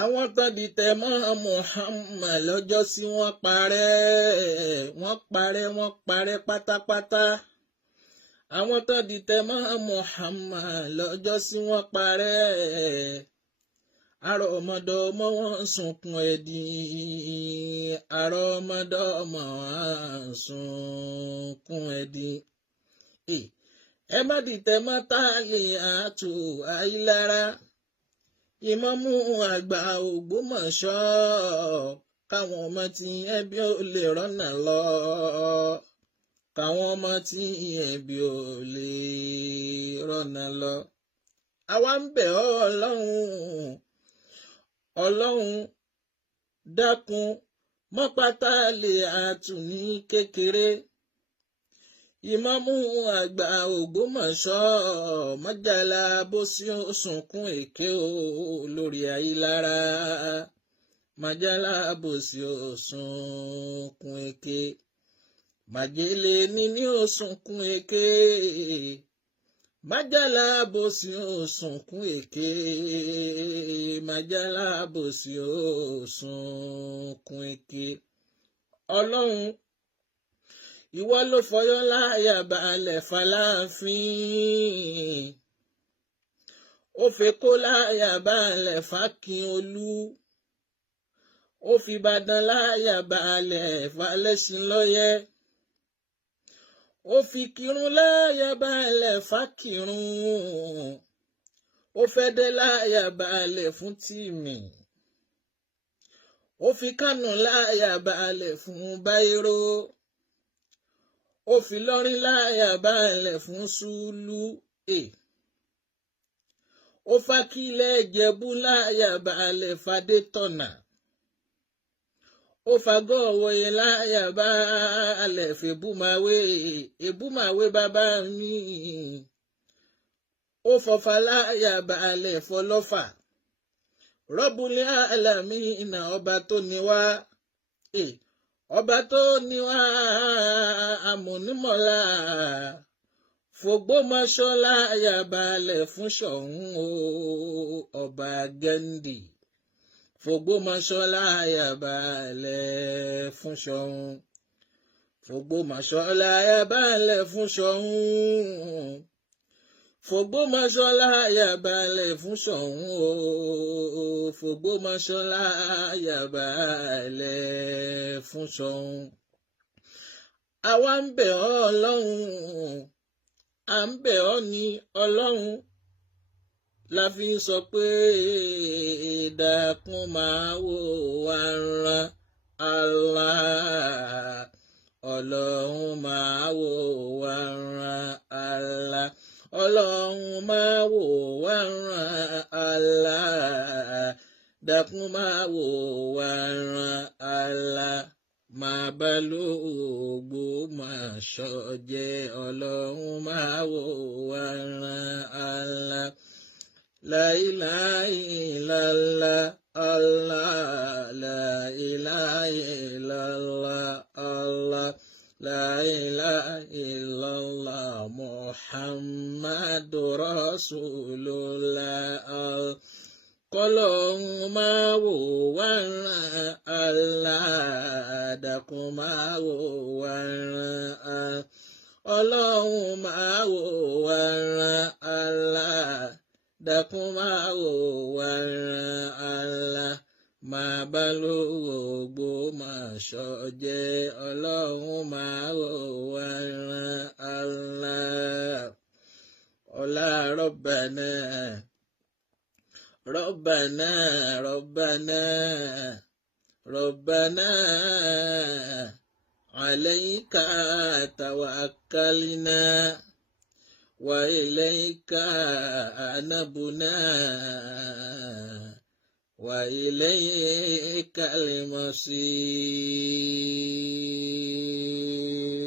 àwọn tán dìtẹ̀ mọ́ Muhammad lọ́jọ́ sí wọ́n parẹ́ pátápátá. àwọn tán dìtẹ̀ mọ́ Muhammad lọ́jọ́ sí wọ́n parẹ́. àrọ̀mọdọ́mọ wọn sunkún ẹ̀dín, àrọ̀mọdọ́mọ wọn sunkún ẹ̀dín. ẹ má dìtẹ̀ mọ́ Tálíàtù Àìlára, ìmámù àgbà Ògbómọ̀ṣọ́, káwọn ọmọ tí ẹbí ò lè rọ́nà lọ, káwọn ọmọ tí ẹbí ò lè rọ́nà lọ. àwa ń bẹ̀ ọ́ Ọlọ́run dákun mọ́ pa Tálíàtù ní kékeré. ìmámù àgbà Ògbómọ̀ṣọ́, mọ́jàlá bó sí ó sunkún èké o lórí Àìlára, mọ́jàlá bó sí ó sunkún èké. májèlé níní ó sunkún èké, májàlá bó sí ó sunkún èké, májàlá bó sí ó sunkún èké. Ọlọ́run ìwọ ló fọyọ́ láyà balẹ̀ f'Aláàfin, ó f'Èkó láyà balẹ̀ f'Akínolú, ó f'Ìbàdàn láyà balẹ̀ f'Alẹ́ṣinlọ́yẹ́, ó f'Ìkìrun láyà balẹ̀ f'Ákìrun, ó f'Ẹdẹ láyà balẹ̀ fún Tìmì, ó f'Kánò láyà balẹ̀ fún Báírò, ó f'Ìlọrin láyà balẹ̀ fún Ṣúlú, ó f'Akílẹ̀ Ìjẹ̀bú láyà balẹ̀ f'Adétọ̀nà, ó f'Àgọ́-Ìwòye láyà balẹ̀ f'Èbúmàwé, Èbúmàwé bàbá mi, ó f'Ọ̀fà láyà balẹ̀ f'Ọlọ́fà. Rọ́bùl Álámínà ọba tó ní wá, ọba tó ní wá amúnímọ̀lá, f'Ògbómọ̀ṣọ́ láyà balẹ̀ fún Ṣọ̀ún ọba Gẹ́ndì, f'Ògbómọ̀ṣọ́ láyà balẹ̀ fún Ṣọ̀ún, f'Ògbómọ̀ṣọ́ láyà balẹ̀ fún Ṣọ̀ún, f'Ògbómọ̀ṣọ́ láyà balẹ̀ fún Ṣọ̀ún f'Ògbómọ̀ṣọ́ láyà balẹ̀ fún Ṣọ̀ún. àwa ń bẹ̀ ọ́ Ọlọ́run, à ń bẹ̀ ọ́ ní Ọlọ́run, la fi ń sọ pé dákun máa wò wá ràn Allah, Ọlọ́run máa wò wá ràn Allah, Ọlọ́run máa wò wá ràn Allah, dákun máa wò wá ràn Allah. máa bá l'Ògbómọ̀ṣọ́ jẹ́, Ọlọ́run máa wò wá ràn Allah. La ilaha illallah Allah, la ilaha illallah Allah, la ilaha illallah Muhammadur Rasulullah. K'Ọlọ́run máa wò wá ràn Allah, dákun máa wò wá ràn Allah. Ọlọ́run máa wò wá ràn Allah, dákun máa wò wá ràn Allah. máa bá l'Ògbómọ̀ṣọ́ jẹ́, Ọlọ́run máa wò wá ràn Allah. ọlá Rabbana ربنا ربنا ربنا عليك توكلنا وإليك أنبنا وإليك المصير.